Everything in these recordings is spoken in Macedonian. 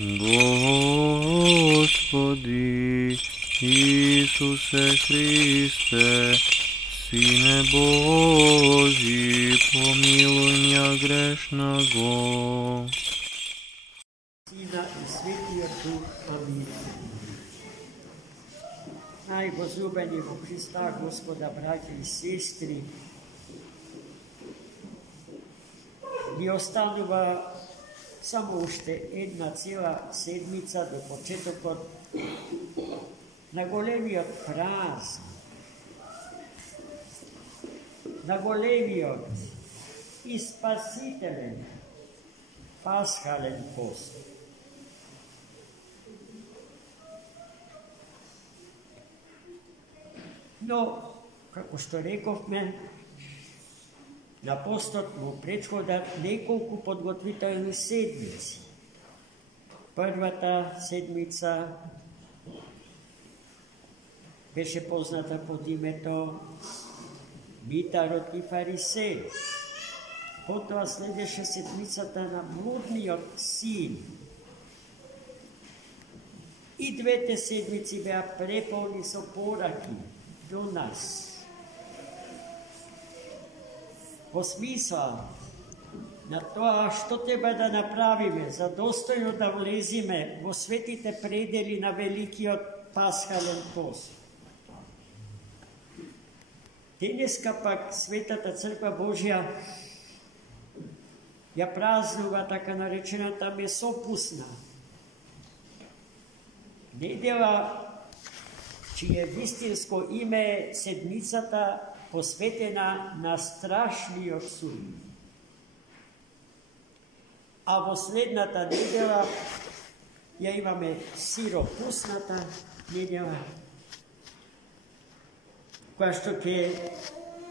Господи Исусе Христе, Сине Божий, помилуй меня грешного. Сина и Светия Дух. Амин. Najvozljubeni v Krista, Gospoda, braći i sestri, i ostanova samo ušte jedna cijela sedmica do početka nagolemio praznik, nagolemio i spasitelen paschalen post. No, kako što rekovme, na postot mu prethoda nekoliko podgotviteljnih sedmic. Prva ta sedmica беше poznata pod imetom Mitarot i Farisej. Potom sledeše sedmicata na bludniot sin. I dvete sedmici bea prepolni so poraki do nas. Po smisla na to, što treba da napravime, za dostojno da vlezime vo svetite predeli na veliki od paschalen post. Dneska pak Svetata Crkva Božja ja praznova taka narečena tam je sopusna. Nedela, čije vistinsko ime je sedmicata posvetena na strašni odsud. A poslednata nedela ja imame siropusnata nedela, koja što ke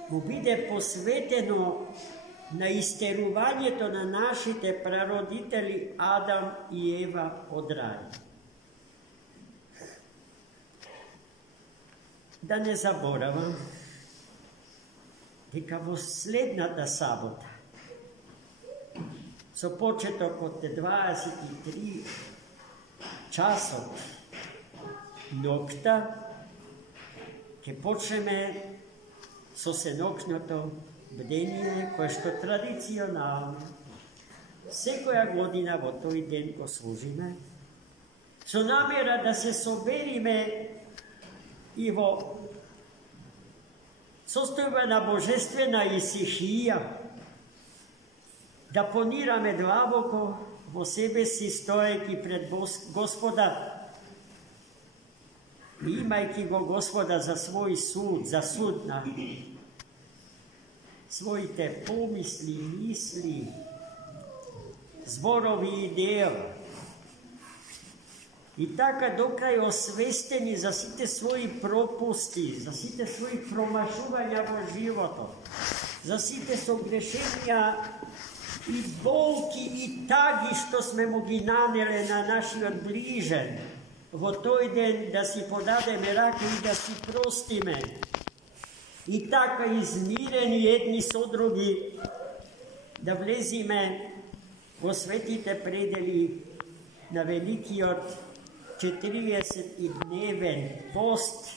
mu bide posveteno na isteruvanje to na našite praroditeli Adam i Eva od raja. Da ne zaboravam, дека во следната сабота, со почеток од 23 часот ноќта, ќе почнеме со сенокното бдение, кое што традиционално секоја година во тој ден го служиме, со намера да се собериме и во состојба на божествена исихија, да понираме длабоко во себе си стоејќи пред Господа, имајќи го Господа за свој суд, за суд на своите помисли, мисли, зборови и дела. И така докрај освестени за сите своји пропусти, за сите своји промашувања во животот, за сите согрешенија и болки и таги што сме му ги нанеле на нашиот ближен, во тој ден да си подадеме рака и да си простиме. И така измирени едни со други да влезиме во светите предели на великиот 40-дневен пост,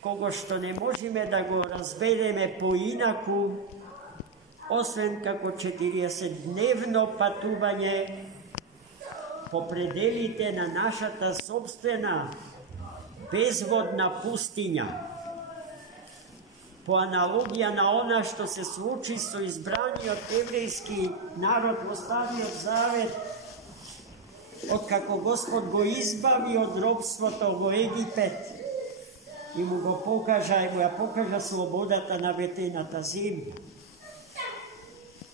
кого што не можеме да го разбереме поинаку, освен како 40-дневно патување по пределите на нашата собствена безводна пустиња. По аналогија на она што се случи со избраниот еврејски народ во Стариот Завет, откако Господ го избави од робството во Египет и му го покажа, и му ја покажа слободата на ветената земја.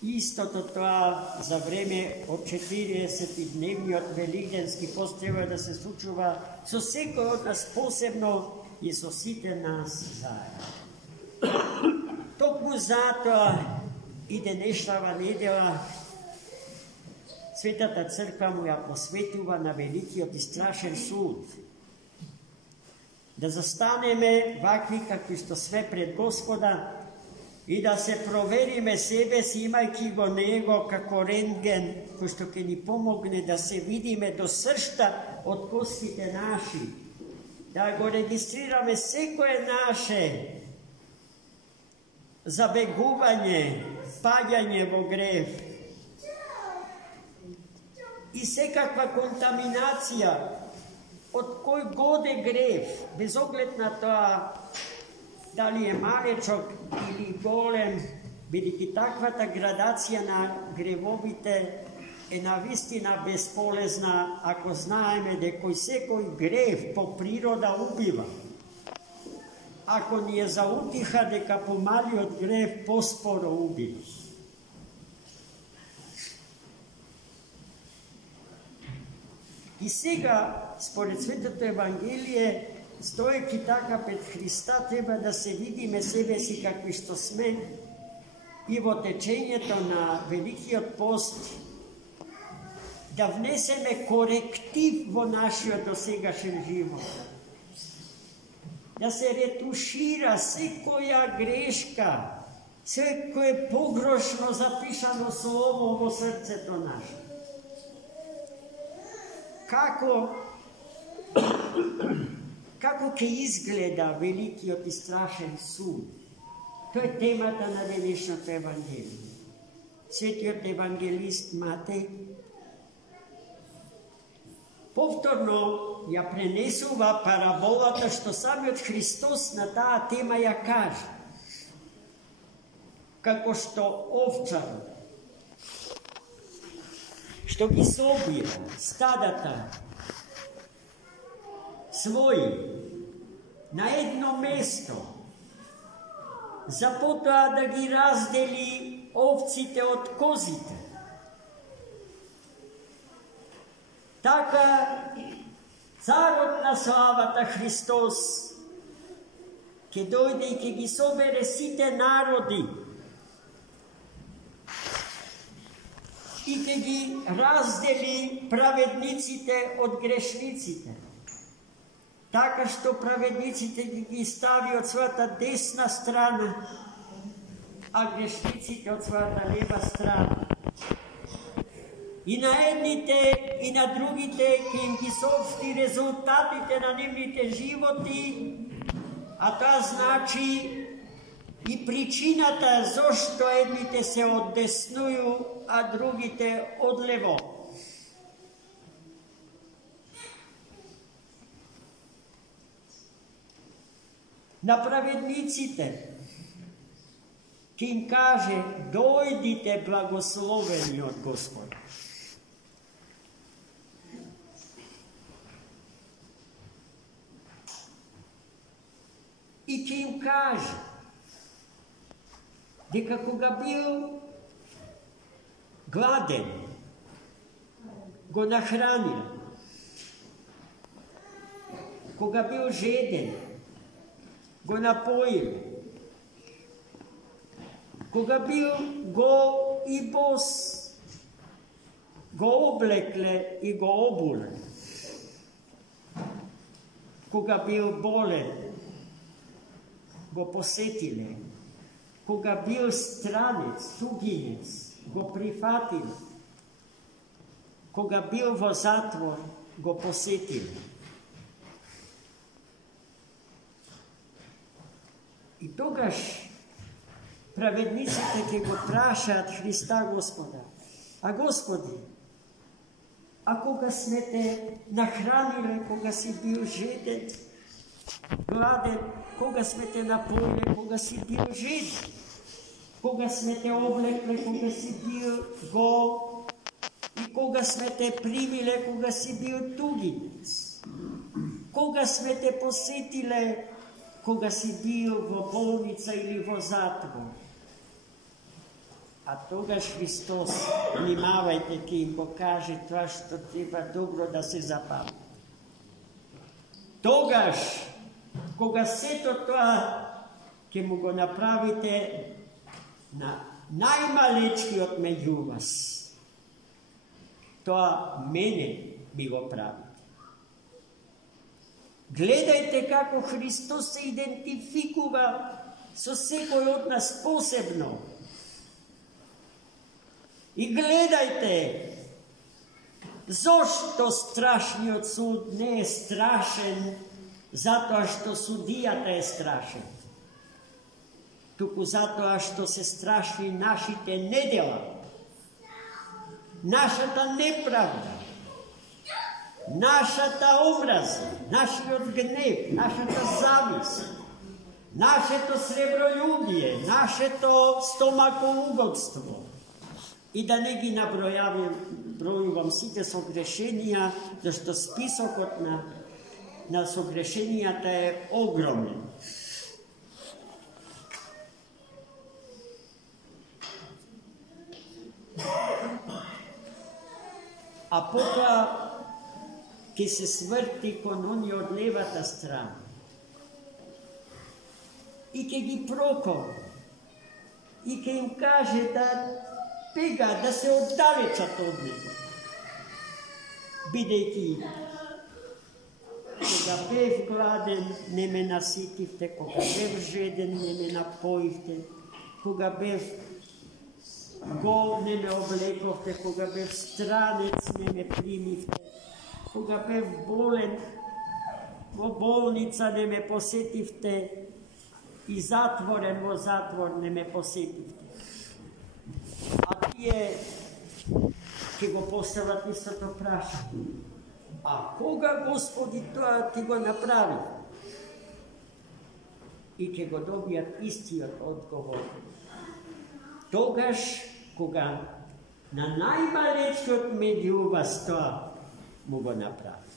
Истото тоа за време од 40-дневниот великденски пост треба да се случува со секој од нас посебно и со сите нас заедно. Токму затоа и денешнава недела Светата Црква му ја посветува на великиот и страшен суд. Да застанеме вакви какви што све пред Господа и да се провериме себе си, имајќи го него како рентген, кој што ќе ни помогне да се видиме до сршта од костите наши, да го регистрираме секое наше забегување, паѓање во грев и секаква контаминација од кој god е грев, без оглед на тоа дали е малечок или голем, бидејќи таквата градација на гревовите е навистина бесполезна, ако знаеме дека секој грев по природа убива. Ако ни е за утиха дека помалиот грев поспоро убива. И сега, според Светото Евангелие, стоејќи така пред Христа, треба да се видиме себе си какви што сме и во течењето на Великиот пост да внесеме коректив во нашиот досегашен живот. Да се ретушира секоја грешка, секое погрешно запишано слово во срцето наше. Како ќе изгледа великиот и страшен суд? Тоа е темата на денешното Евангелие. Светиот евангелист Матеј повторно ја пренесува параболата што самиот Христос на таа тема ја каже. Како што овчарот што ги собира стадата своји на едно место, за потоа да ги раздели овците од козите. Така, царот на славата Христос ќе дојде и ќе ги собере сите народи и ќе ги раздели праведниците од грешниците. Така што праведниците ги стави од својата десна страна, а грешниците од својата лева страна. И на едните и на другите ќе им ги соопшти резултатите на нивните животи, а тоа значи и причината зошто едните се оддеснуju, а другите одлево. На праведниците ќе им каже: дојдите благословени од Господа. И ќе им каже дека кога бил гладен, го нахранил, кога бил жеден, го напоил, кога бил гол и бос, го облекле и го обуле, кога бил болен, го посетиле, кога бил странец, тугинец, го прифатиле, кога бил во затвор, го посетиле. И тогаш праведниците ќе го прашаат Христа Господа: а Господи, а кога сме те нахраниле, кога си бил жеден, гладен, кога сме те напоиле, кога си бил жеден, кога сме те облекле, кога си бил гол, и кога сме те примиле, кога си бил тугинец, кога сме те посетиле, кога си бил во болница или во затвор. А тогаш Христос, внимавајте, ќе им го каже тоа што треба добро да се запамти. Тогаш, кога сето тоа ќе му го направите на најмалечкиот меѓу вас, тоа мене би го правите. Гледајте како Христос се идентификува со секој од нас посебно. И гледајте, зошто страшниот суд не е страшен затоа што судијата е страшен, туку затоа што се страшни нашите недела, нашата неправда, нашата омраза, нашиот гнев, нашата завист, нашето сребролюбие, нашето стомакоугодство. И да не ги набројувам сите согрешенија, зашто списокот на согрешенијата е огромен. А потоа ќе се сврти кон они од левата страна и ќе ги проколе и ќе им каже да бега, да се оддалечат од него, бидејќи кога бев гладен не ме наситивте, кога бев жеден не ме напоивте, кога бев гол не ме облековте, кога бев странец не ме примивте, кога бев болен во болница не ме посетивте и затворен во затвор не ме посетивте. А тие ќе го постават истото прашање. А кога Господи тоа ти го направи? И ќе го добијат истиот одговор. Тогаш кога на најмалечкиот меѓу вас тоа му го направи.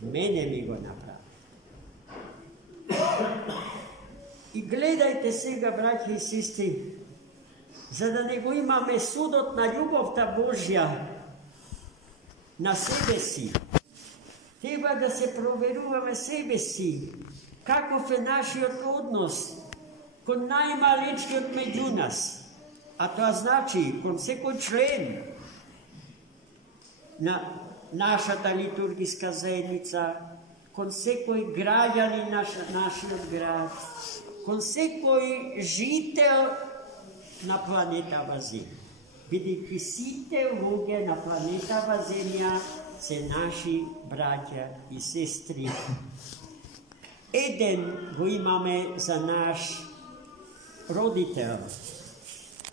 Мене ми го направи. И гледајте сега, браќи и сестри, за да не го имаме судот на љубовта Божја на себе си, треба да се проверуваме себе си, каков е нашиот однос кон најмалечкиот меѓу нас. А тоа значи кон секој член на нашата литургиска заедница, кон секој граѓанин нашиот град, кон секој жител на планетава Земја. Бидејќи сите луѓе на планетава Земја се наши браќа и сестри. Еден го имаме за наш родител.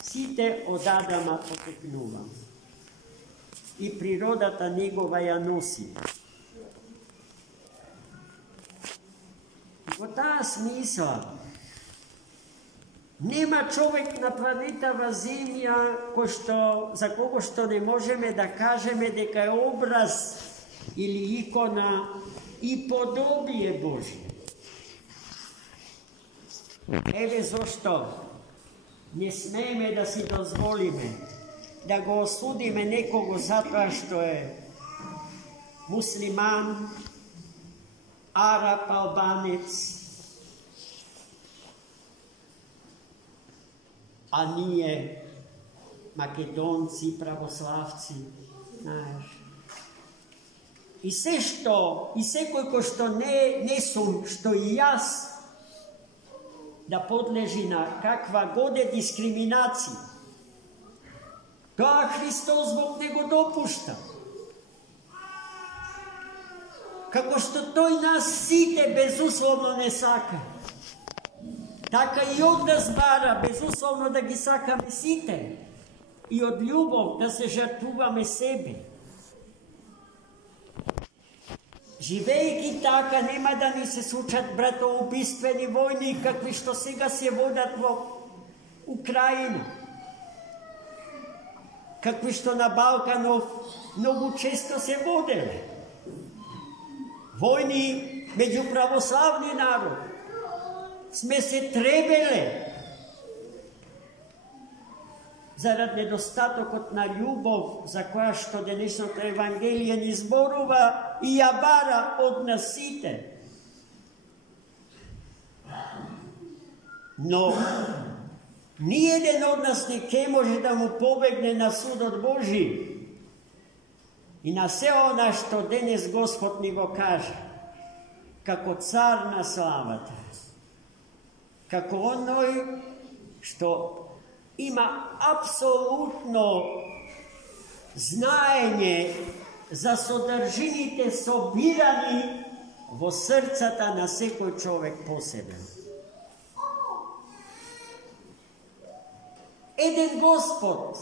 Сите од Адама потекнуваме. И природата негова ја носи. Во таа смисла, нема човек на планетава Земја за кого што не можеме да кажеме дека е образ или икона и подобие Божие. Еве зошто не смееме да си дозволиме да го осудиме некого затоа што е муслиман, араб, албанец, а ние, македонци, православци, знаеш. И се што, и секој кој што не сум, што и јас, да подлежи на каква годе дискриминација, тоа Христос Бог не го допушта. Како што тој нас сите безусловно не сака, така и од нас бара безусловно да ги сакаме сите и од љубов да се жртвуваме себе. Живејќи така, нема да ни се случат братоубиствени војни, какви што сега се водат во Украина, какви што на Балканов многу често се воделе. Војни меѓу православни народ. Сме се требеле зарад недостатокот на љубов за која што денешното Евангелие ни зборува и ја бара од нас сите. Но ниеден од нас не ке може да му побегне на судот Божи и на се она што денес Господ ни го каже, како цар на славата. kako onoj što ima apsolutno znanje za sodržiните sobirani во срцата на секој човек посебен. Еден Господ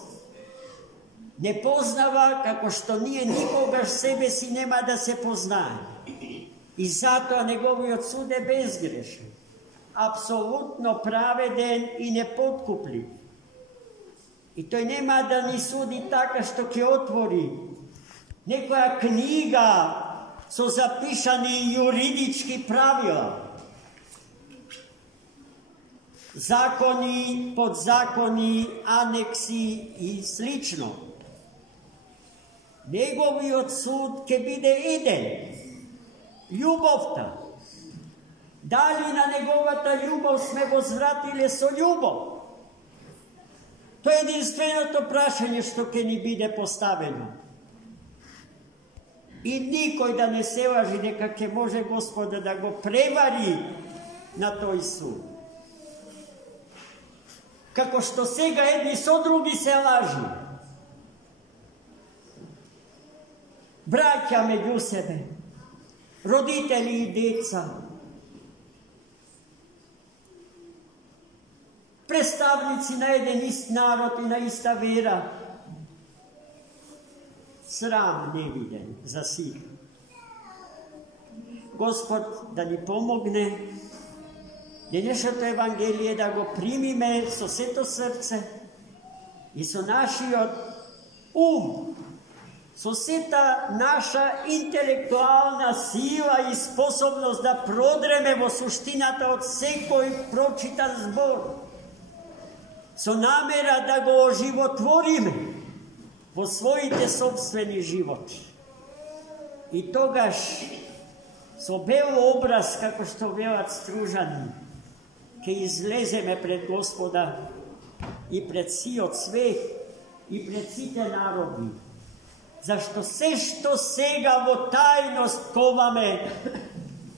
не познава како што ние никогаш себе си нема да се познаем. И затоа неговиот суд е безгрешен, апсолутно праведен и непоткуплив. И тој нема да ни суди така што ќе отвори некоја книга со запишани юридички правила, закони, подзакони, анекси и слично. Неговиот суд ќе биде еден. Љубовта. Дали на неговата љубов сме возвратиле со љубов? Тоа е единственото прашање што ќе ни биде поставено. И никој да не се лажи дека ќе може Господа да го превари на тој суд. Како што сега едни со други се лажи. Браќа меѓу себе, родители и деца, представници на еден ист народ и на иста вера, срам невиден за сих. Господ да ни помогне денешното Евангелие да го примиме со сето срце и со нашиот ум, со сета наша интелектуална сила и способност да продреме во суштината од секој прочитан збор, со намера да го оживотвориме во своите собствени животи. И тогаш, со бел образ, како што велат стружани, ќе излеземе пред Господа и пред сиот свет и пред сите народи. Зашто се што сега во тајност коваме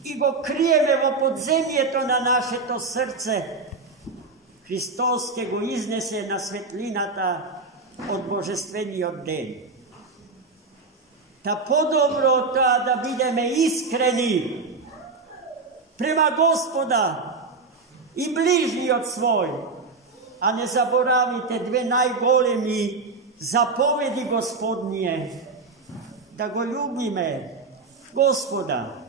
и го криеме во подземјето на нашето срце, Христос ќе го изнесе на светлината од Божествениот ден. Та подобро тоа да бидеме искрени према Господа и ближниот свој, а не заборавите две најголеми заповеди Господние, да го љубиме Господа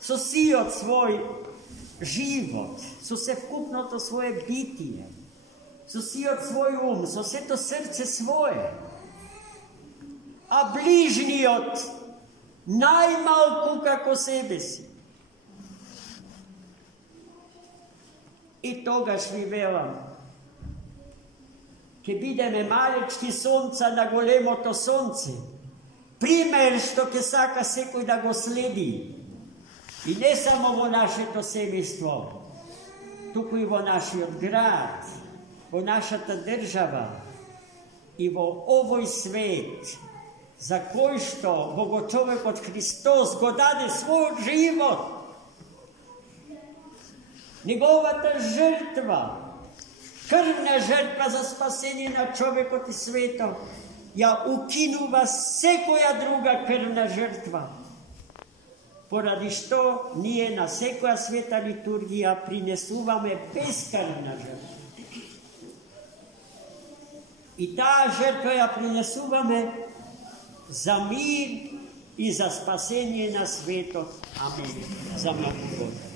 со сиот свој живот, со севкупното свое битие, со сиот свој ум, со сето срце свое, а ближниот најмалку како себе си. И тогаш ви велам, ќе бидеме малечки сонца на големото сонце, пример што ќе сака секој да го следи. И не само во нашето семејство, туку и во нашиот град, во нашата држава и во овој свет, за кој што Богочовекот Христос го даде својот живот. Неговата жртва, крвна жртва за спасение на човекот и светот, ја укинува секоја друга крвна жртва. Поради што ние на секоја света литургија принесуваме бескрвна жртва. И таа жртва ја принесуваме за мир и за спасение на светот. Амин. За многу години.